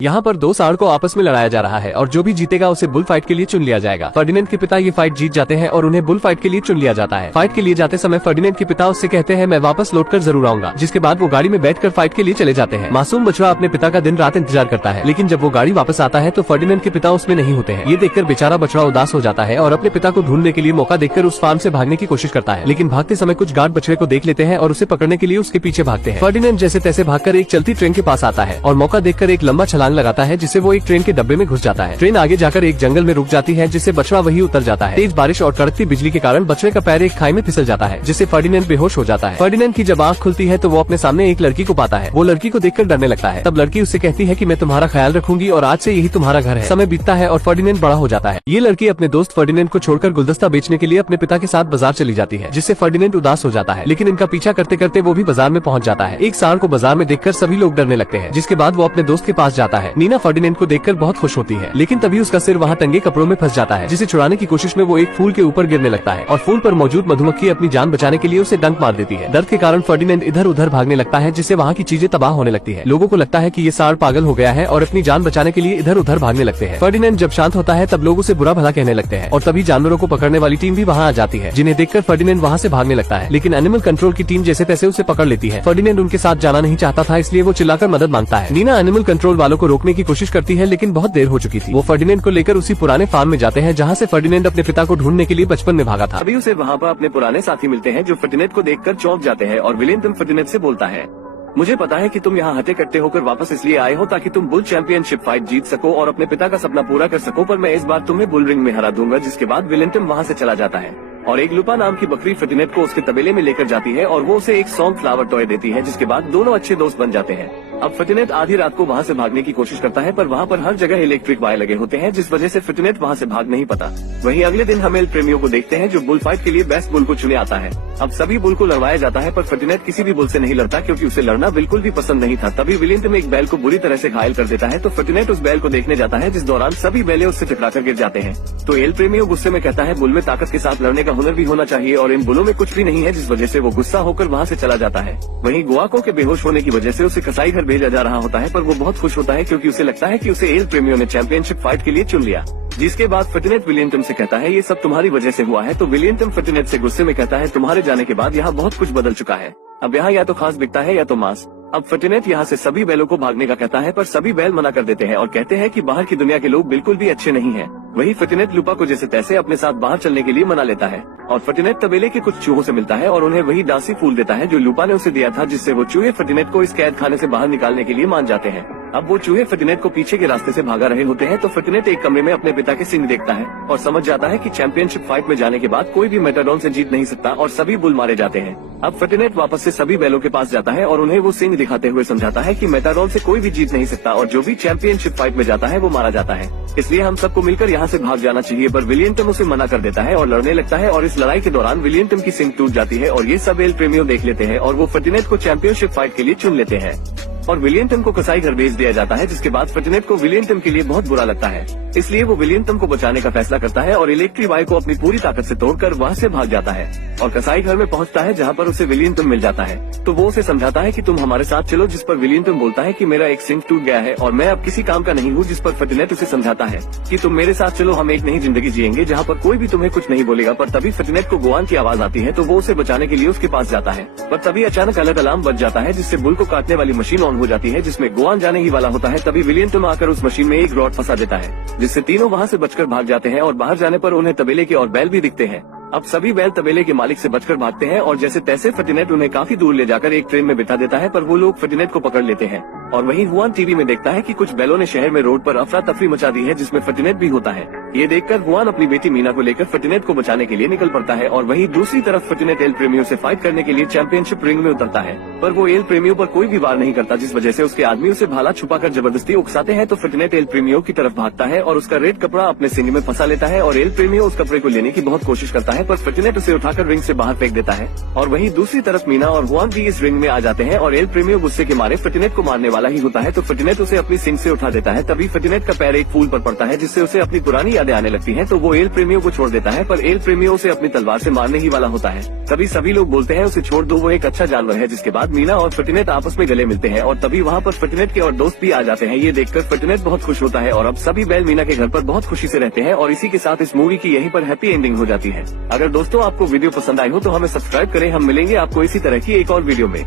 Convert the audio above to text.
यहाँ पर दो सांड को आपस में लड़ाया जा रहा है और जो भी जीतेगा उसे बुल फाइट के लिए चुन लिया जाएगा। फर्डिनेंड के पिता ये फाइट जीत जाते हैं और उन्हें बुल फाइट के लिए चुन लिया जाता है। फाइट के लिए जाते समय फर्डिनेंड के पिता उससे कहते हैं मैं वापस लौटकर जरूर आऊंगा, जिसके बाद वो गाड़ी में बैठकर फाइट के लिए चले जाते हैं। मासूम बछड़ा अपने पिता का दिन रात इंतजार करता है, लेकिन जब वो गाड़ी वापस आता है तो फर्डिनेंड के पिता उसमें नहीं होते हैं। ये देखकर बेचारा बछड़ा उदास हो जाता है और अपने पिता को ढूंढने के लिए मौका देखकर उस फार्म से भागने की कोशिश करता है, लेकिन भागते समय कुछ गार्ड बछड़े को देख लेते हैं और उसे पकड़ने के लिए उसके पीछे भागते हैं। फर्डिनेंड जैसे तैसे भागकर एक चलती ट्रेन के पास आता है और मौका देखकर एक लंबा छलांग लगाता है, जिससे वो एक ट्रेन के डब्बे में घुस जाता है। ट्रेन आगे जाकर एक जंगल में रुक जाती है, जिससे बछड़ा वही उतर जाता है। तेज बारिश और कड़कती बिजली के कारण बछड़े का पैर एक खाई में फिसल जाता है, जिससे फर्डिनेंड बेहोश हो जाता है। फर्डिनेंड की जब आँख खुलती है तो वो अपने सामने एक लड़की को पाता है। वो लड़की को देखकर डरने लगता है। तब लड़की उससे कहती है कि मैं तुम्हारा ख्याल रखूंगी और आज से यही तुम्हारा घर है। समय बीतता है और फर्डिनेंड बड़ा हो जाता है। ये लड़की अपने दोस्त फर्डिनेंड को छोड़कर गुलदस्ता बेचने के लिए अपने पिता के साथ बाजार चली जाती है, जिससे फर्डिनेंड उदास हो जाता है, लेकिन इनका पीछा करते करते वो भी बाजार में पहुंच जाता है। एक सांड को बाजार में देखकर सभी लोग डरने लगते हैं, जिसके बाद वो अपने दोस्त के पास जाता है। नीना फर्डिनेंड को देखकर बहुत खुश होती है, लेकिन तभी उसका सिर वहाँ टंगे कपड़ों में फंस जाता है, जिसे छुड़ाने की कोशिश में वो एक फूल के ऊपर गिरने लगता है और फूल पर मौजूद मधुमक्खी अपनी जान बचाने के लिए उसे डंक मार देती है। दर्द के कारण फर्डिनेंड इधर उधर भागने लगता है, जिससे वहाँ की चीजें तबाह होने लगती है। लोगों को लगता है कि ये सांड पागल हो गया है और अपनी जान बचाने के लिए इधर उधर भागने लगते हैं। फर्डिनेंड जब शांत होता है तब लोग उसे बुरा भला कहने लगते हैं और तभी जानवरों को पकड़ने वाली टीम भी वहाँ आ जाती है, जिन्हें देखकर फर्डिनेंड वहाँ से भागने लगता है, लेकिन एनिमल कंट्रोल की टीम जैसे तैसे उसे पकड़ लेती है। फर्डिनेंड उनके साथ जाना नहीं चाहता था, इसलिए वो चिल्लाकर मदद मांगता है। नीना एनिमल कंट्रोल वालों को रोकने की कोशिश करती है, लेकिन बहुत देर हो चुकी थी। वो फर्डिनेंड को लेकर उसी पुराने फार्म में जाते हैं जहाँ से फर्डिनेंड अपने पिता को ढूंढने के लिए बचपन में भागा था। अभी उसे वहाँ पर अपने पुराने साथी मिलते हैं जो फर्डिनेंड को देखकर चौंक जाते हैं और विलियम फर्डिनेंड से बोलता है, मुझे पता है कि तुम यहाँ हटे कट्टे होकर वापस इसलिए आए हो ताकि तुम बुल चैंपियनशिप फाइट जीत सको और अपने पिता का सपना पूरा कर सको, पर मैं इस बार तुम्हें बुल रिंग में हरा दूंगा। जिसके बाद विलियम वहाँ से चला जाता है और एक लुपा नाम की बकरी फर्डिनेंड को उसके तबेले में लेकर जाती है और वो उसे एक सॉन्ग फ्लावर टॉय देती है, जिसके बाद दोनों अच्छे दोस्त बन जाते हैं। अब फर्डिनेंड आधी रात को वहाँ से भागने की कोशिश करता है, पर वहाँ पर हर जगह इलेक्ट्रिक वायर लगे होते हैं, जिस वजह से फर्डिनेंड वहाँ से भाग नहीं पाता। वहीं अगले दिन हम एल प्रेमियों को देखते हैं जो बुल फाइट के लिए बेस्ट बुल को चुने आता है। अब सभी बुल को लड़वाया जाता है, पर फर्डिनेंड किसी भी बुल से नहीं लड़ता क्योंकि उसे लड़ना बिल्कुल भी पसंद नहीं था। तभी विलियम एक बैल को बुरी तरह से घायल कर देता है, तो फर्डिनेंड उस बैल को देखने जाता है, जिस दौरान सभी बैले उससे टकराकर गिर जाते हैं। तो एल प्रेमियों गुस्से में कहता है बुल में ताकत के साथ लड़ने का हुनर भी होना चाहिए और इन बुलों में कुछ भी नहीं है, जिस वजह से वो गुस्सा होकर वहाँ से चला जाता है। वहीं गुआको के बेहोश होने की वजह से उसे कसाई घर भेजा जा रहा होता है, पर वो बहुत खुश होता है क्योंकि उसे लगता है कि उसे एल प्रेमियों ने चैंपियनशिप फाइट के लिए चुन लिया। जिसके बाद फर्डिनेंड विलियम से कहता है ये सब तुम्हारी वजह से हुआ है, तो विलियम फर्डिनेंड से गुस्से में कहता है तुम्हारे जाने के बाद यहाँ बहुत कुछ बदल चुका है। अब यहाँ या तो खास बिकता है या तो मांस। अब फर्डिनेंड यहाँ से सभी बैलों को भागने का कहता है, पर सभी बैल मना कर देते हैं और कहते हैं कि बाहर की दुनिया के लोग बिल्कुल भी अच्छे नहीं हैं। वही फर्डिनेंड लुपा को जैसे तैसे अपने साथ बाहर चलने के लिए मना लेता है और फर्डिनेंड तबेले के कुछ चूहों से मिलता है और उन्हें वही डांसी फूल देता है जो लुपा ने उसे दिया था, जिससे वो चूहे फर्डिनेंड को इस कैद खाने से बाहर निकालने के लिए मान जाते हैं। अब वो चूहे फर्डिनेंड को पीछे के रास्ते से भागा रहे होते हैं, तो फर्डिनेंड एक कमरे में अपने पिता के सिंग देखता है और समझ जाता है कि चैंपियनशिप फाइट में जाने के बाद कोई भी मेटाडॉन से जीत नहीं सकता और सभी बुल मारे जाते हैं। अब फर्डिनेंड वापस से सभी बैलों के पास जाता है और उन्हें वो सिंग दिखाते हुए समझाता है कि मेटाडॉन से कोई भी जीत नहीं सकता और जो भी चैंपियनशिप फाइट में जाता है वो मारा जाता है, इसलिए हम सबको मिलकर यहाँ से भाग जाना चाहिए। पर विलियम उसे मना कर देता है और लड़ने लगता है और इस लड़ाई के दौरान विलियम की सिंग टूट जाती है और ये सब एल प्रेमियों देख लेते हैं और वो फर्डिनेंड को चैंपियनशिप फाइट के लिए चुन लेते हैं और विलियम को कसाई घर भेज दिया जाता है। जिसके बाद फर्डिनेंड को विलियम के लिए बहुत बुरा लगता है, इसलिए वो विलियम को बचाने का फैसला करता है और इलेक्ट्रिक वायर को अपनी पूरी ताकत से तोड़कर वहाँ से भाग जाता है और कसाई घर में पहुँचता है, जहाँ पर उसे विलियम मिल जाता है। तो वो उसे समझाता है कि तुम हमारे साथ चलो, जिस पर विलियम बोलता है कि मेरा एक सिंग टूट गया है और मैं अब किसी काम का नहीं हूँ, जिस पर फर्डिनेंड उसे समझाता है कि तुम मेरे साथ चलो, हम एक नई जिंदगी जिएंगे जहाँ पर कोई भी तुम्हें कुछ नहीं बोलेगा। पर तभी फर्डिनेंड को गुआन की आवाज आती है, तो वो उसे बचाने के लिए उसके पास जाता है, पर तभी अचानक अलग अलार्म बज जाता है, जिससे बुल को काटने वाली मशीन ऑन हो जाती है, जिसमें गुआन जाने ही वाला होता है। तभी विलियम आकर उस मशीन में एक रॉड फंसा देता है, जिससे तीनों वहाँ से बचकर भाग जाते हैं और बाहर जाने पर उन्हें तबेले के और बैल भी दिखते हैं। अब सभी बैल तबेले के मालिक से बचकर भागते हैं और जैसे तैसे फर्डिनेंड उन्हें काफी दूर ले जाकर एक ट्रेन में बिठा देता है, पर वो लोग फर्डिनेंड को पकड़ लेते हैं और वहीं हुआन टीवी में देखता है कि कुछ बैलों ने शहर में रोड पर अफरा तफरी मचा दी है, जिसमें फर्डिनेंड भी होता है। ये देखकर हुआन अपनी बेटी मीना को लेकर फर्डिनेंड को बचाने के लिए निकल पड़ता है और वहीं दूसरी तरफ फर्डिनेंड एल प्रेमियों से फाइट करने के लिए चैंपियनशिप रिंग में उतरता है, पर वो एल प्रेमियों पर कोई भी वार नहीं करता, जिस वजह से उसके आदमी उसे भाला छुपाकर जबरदस्ती उकसाते हैं। तो फर्डिनेंड एल प्रेमियों की तरफ भागता है और उसका रेड कपड़ा अपने सिंग में फंसा लेता है और एल प्रेमियों उस कपड़े को लेने की बहुत कोशिश करता है, पर फर्डिनेंड उसे उठाकर रिंग से बाहर फेंक देता है और वहीं दूसरी तरफ मीना और हुआन भी इस रिंग में आ जाते हैं और एल प्रेमियों गुस्से के मारे फर्डिनेंड को मारने वाला ही होता है तो फर्टिनेट उसे अपनी सिंक से उठा देता है। तभी फर्टिनेट का पैर एक फूल पर पड़ता है जिससे उसे अपनी पुरानी यादें आने लगती हैं। तो वो एल प्रेमियों को छोड़ देता है, पर एल प्रेमियों उसे अपनी तलवार से मारने ही वाला होता है। तभी सभी लोग बोलते हैं उसे छोड़ दो, वो एक अच्छा जानवर है। जिसके बाद मीना और फर्टिनेट आपस में गले मिलते हैं और तभी वहाँ पर फर्टिनेट के और दोस्त भी आ जाते हैं। ये देखकर फर्टिनेट बहुत खुश होता है और अब सभी बैल मीना के घर पर बहुत खुशी से रहते हैं और इसी के साथ इस मूवी की यहीं पर हैप्पी एंडिंग हो जाती है। अगर दोस्तों आपको वीडियो पसंद आई हो तो हमें सब्सक्राइब करें। हम मिलेंगे आपको इसी तरह की एक और वीडियो में।